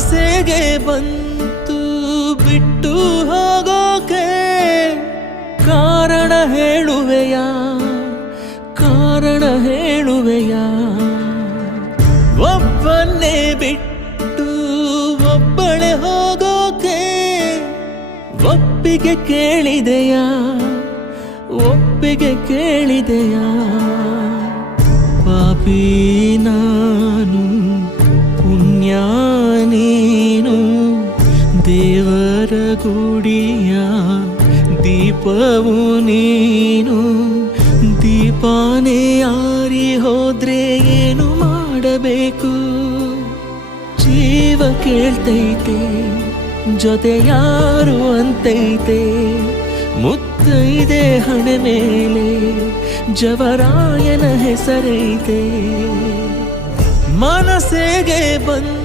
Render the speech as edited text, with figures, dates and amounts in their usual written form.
ಮನಸ್ಸಿಗೆ ಬಂತು ಬಿಟ್ಟು ಹೋಗೋಕೆ ಕಾರಣ ಹೇಳುವೆಯಾ ಕಾರಣ ಹೇಳುವೆಯಾ ಒಬ್ಬನ್ನೇ ಬಿಟ್ಟು ಒಬ್ಬಳೆ ಹೋಗೋಕೆ ಒಪ್ಪಿಗೆ ಕೇಳಿದೆಯಾ ಒಪ್ಪಿಗೆ ಕೇಳಿದೆಯಾ ಪಾಪಿ ನಾನು ಪುಣ್ಯ ನೀನು ದೇವರ ಗುಡಿಯ ದೀಪವು ನೀನು ದೀಪಾನೇ ಆರಿ ಹೋದ್ರೆ ಏನು ಮಾಡಬೇಕು ಜೀವ ಕೇಳ್ತೈತೆ ಜೊತೆ ಯಾರು ಅಂತೈತೆ ಮುತ್ತೈದೆ ಹಣೆ ಮೇಲೆ ಜವರಾಯನ ಹೆಸರೈತೆ ಮನಸ್ಸಿಗೆ ಬಂದ